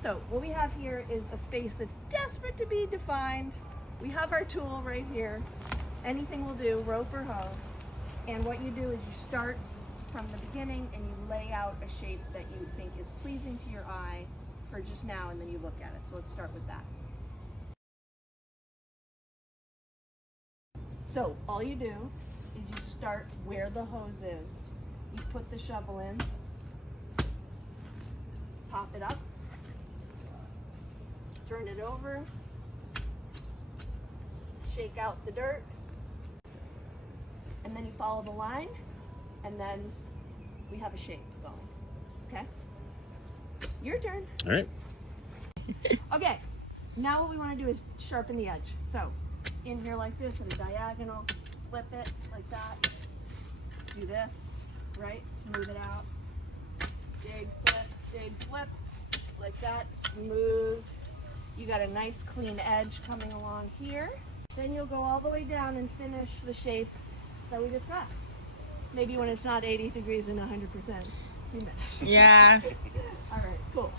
So what we have here is a space that's desperate to be defined. We have our tool right here. Anything will do, rope or hose. And what you do is you start from the beginning and you lay out a shape that you think is pleasing to your eye for just now, and then you look at it. So let's start with that. So all you do is you start where the hose is. You put the shovel in, pop it up, turn it over, shake out the dirt, and then you follow the line, and then we have a shape going. Okay? Your turn. All right. Okay, now what we want to do is sharpen the edge. So in here like this, in a diagonal, flip it like that. Do this, right? Smooth it out. Dig, flip, like that. Smooth. You got a nice clean edge coming along here. Then you'll go all the way down and finish the shape that we discussed. Maybe when it's not 80 degrees and 100% humid. Yeah. All right, cool.